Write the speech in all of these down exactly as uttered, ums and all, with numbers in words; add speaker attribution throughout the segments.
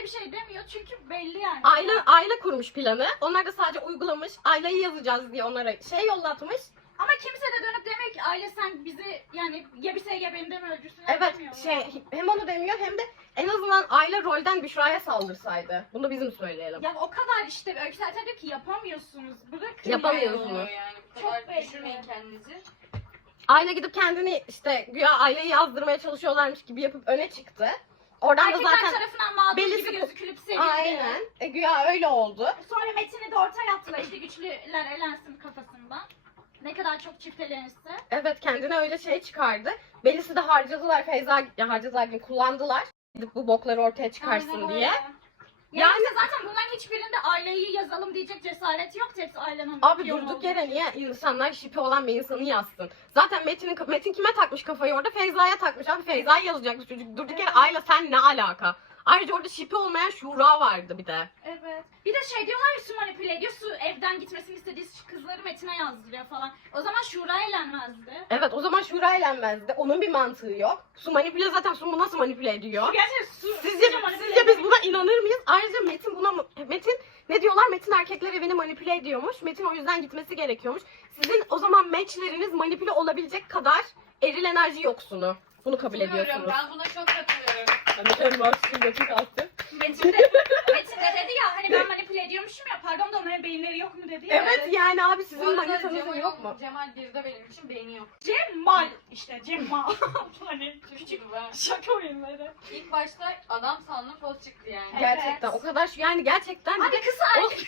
Speaker 1: şey demiyor çünkü belli yani.
Speaker 2: Aile aile kurmuş planı. Onlar da sadece uygulamış. Aileyi yazacağız diye onlara şey yollatmış.
Speaker 1: Ama kimse de dönüp demiyor ki aile sen bizi yani ya bir şey ya beni de mi öldürsün?
Speaker 2: Evet
Speaker 1: demiyor
Speaker 2: şey
Speaker 1: yani.
Speaker 2: hem onu demiyor hem de en azından aile rolden Büşra'ya saldırsaydı. Bunu bizim söyleyelim.
Speaker 1: Ya o kadar işte Öykü Sertel diyor ki yapamıyorsunuz. Bırakın
Speaker 2: Yapamıyorsunuz.
Speaker 1: yani.
Speaker 3: Yani bu
Speaker 1: Çok
Speaker 3: kadar
Speaker 1: belli.
Speaker 3: düşürmeyin kendinizi.
Speaker 2: Aile gidip kendini işte güya aileyi yazdırmaya çalışıyorlarmış gibi yapıp öne çıktı. Oradan da
Speaker 1: Erkekler
Speaker 2: zaten
Speaker 1: tarafından mağdur
Speaker 2: belisi-
Speaker 1: gibi gözükülüp sevildi.
Speaker 2: aynen e, güya öyle oldu.
Speaker 1: Sonra Metin'i de ortaya attılar işte güçlüler elensin kafasından. Ne kadar çok çiftelenirse.
Speaker 2: Evet kendine öyle şey çıkardı. Belisi de harcadılar Feyza ya harcadılar gibi kullandılar. Gidip bu bokları ortaya çıkarsın
Speaker 1: Aynen
Speaker 2: diye.
Speaker 1: öyle. Yani, işte zaten bunların hiçbirinde aileyi yazalım diyecek cesareti yoktu. Hepsi ailenin
Speaker 2: Abi
Speaker 1: piyon
Speaker 2: durduk
Speaker 1: olduğu
Speaker 2: yere
Speaker 1: için.
Speaker 2: niye insanlar şipi olan bir insanı yazsın? Zaten Metin'in Metin kime takmış kafayı orada? Feyza'ya takmış. Abi Feyza'yı yazacaktı çocuk. Durduk yere Ayla sen ne alaka? Ayrıca orada şipi olmayan Şura vardı bir de.
Speaker 1: Evet. Bir de şey diyorlar ya Su manipüle ediyor. Su evden gitmesini istediği kızları Metin'e yazdırıyor falan. O zaman Şura eğlenmezdi.
Speaker 2: Evet o zaman Şura eğlenmezdi. Onun bir mantığı yok. Su manipüle zaten Su bu nasıl manipüle ediyor?
Speaker 1: Gerçekten Su.
Speaker 2: Sizce,
Speaker 1: manipüle
Speaker 2: sizce biz
Speaker 1: ediyor.
Speaker 2: buna inanır mıyız? Ayrıca Metin buna Metin ne diyorlar? Metin erkekler evini manipüle ediyormuş. Metin o yüzden gitmesi gerekiyormuş. Sizin o zaman matchleriniz manipüle olabilecek kadar eril enerji yoksunu. Bunu kabul
Speaker 3: Katılıyorum,
Speaker 2: ediyorsunuz.
Speaker 3: ben buna çok katılıyorum.
Speaker 2: Metin Marş'ın yakıt attı.
Speaker 1: Metin de, Metin de dedi ya hani ben manipüle ediyormuşum ya pardon da onların beyinleri yok mu dedi ya.
Speaker 2: Evet yani abi
Speaker 3: Bu
Speaker 2: sizin
Speaker 3: arada
Speaker 2: manitanızın
Speaker 3: Cemal
Speaker 2: yok mu?
Speaker 3: Cemal birde benim için beyni yok.
Speaker 1: Cemal işte Cemal. Hani küçük
Speaker 3: Küçük ben.
Speaker 1: şaka oyunları.
Speaker 3: İlk başta adam sandım poz çıktı yani.
Speaker 1: Evet.
Speaker 2: Gerçekten o kadar şu yani gerçekten
Speaker 1: Hadi kısa erkek.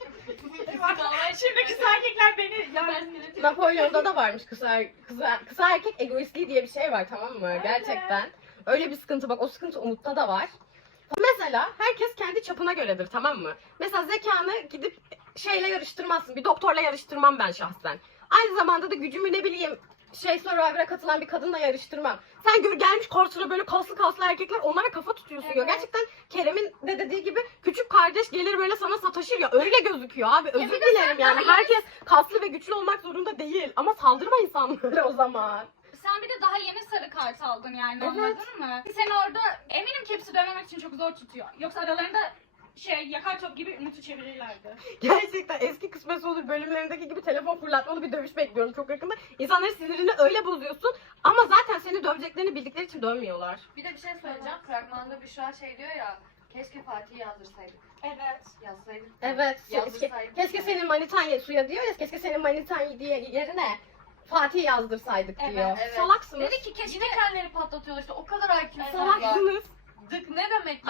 Speaker 3: Allah
Speaker 1: Şimdi kısa erkekler beni
Speaker 3: ben
Speaker 2: Napolyon'da da varmış kısa, er- kısa, kısa erkek egoistliği diye bir şey var tamam mı?
Speaker 1: Evet.
Speaker 2: Gerçekten. Öyle bir sıkıntı bak o sıkıntı Umut'ta da var. Mesela herkes kendi çapına göredir tamam mı? Mesela zekanı gidip şeyle yarıştırmazsın. Bir doktorla yarıştırmam ben şahsen. Aynı zamanda da gücümü ne bileyim şey Survivor'a katılan bir kadınla yarıştırmam. Sen gör gelmiş karşına böyle kaslı kaslı erkekler onlara kafa tutuyorsun ya.
Speaker 1: Evet.
Speaker 2: Gerçekten Kerem'in de dediği gibi küçük kardeş gelir böyle sana sataşır ya. Öyle gözüküyor abi. Özür
Speaker 1: bir de
Speaker 2: dilerim
Speaker 1: sen
Speaker 2: yani.
Speaker 1: daha
Speaker 2: Herkes kaslı ve güçlü olmak zorunda değil. Ama saldırma insanlara o zaman.
Speaker 1: Sen bir de daha yeni sarı kart aldın yani
Speaker 2: Evet.
Speaker 1: anladın mı? Seni orada eminim ki hepsi dövmemek için çok zor tutuyor. Yoksa aralarında şey yakar top gibi Umut'u çevirirlerdi.
Speaker 2: Gerçekten eski Kısmet Olur bölümlerindeki gibi telefon fırlatmalı bir dövüş bekliyorum çok yakında. İnsanların sinirini öyle bozuyorsun ama zaten seni döveceklerini bildikleri için dövmüyorlar.
Speaker 3: Bir de bir şey söyleyeceğim. Fragmanda Büşra şey diyor ya. Keşke Fatih'i yazdırsaydık.
Speaker 1: Evet.
Speaker 3: Yazsaydık.
Speaker 2: Evet. Keşke,
Speaker 3: Yazdırsaydık.
Speaker 2: keşke senin manitan ye- suya diyor ya keşke senin manitan diye yerine Fatih yazdırsaydık
Speaker 1: Evet,
Speaker 2: diyor.
Speaker 3: evet.
Speaker 2: Salaksınız.
Speaker 1: Dedi ki keşke
Speaker 3: Yine kendileri patlatıyorlar işte o kadar I Q'suzlar.
Speaker 2: Salaksınız.
Speaker 3: Dık ne demek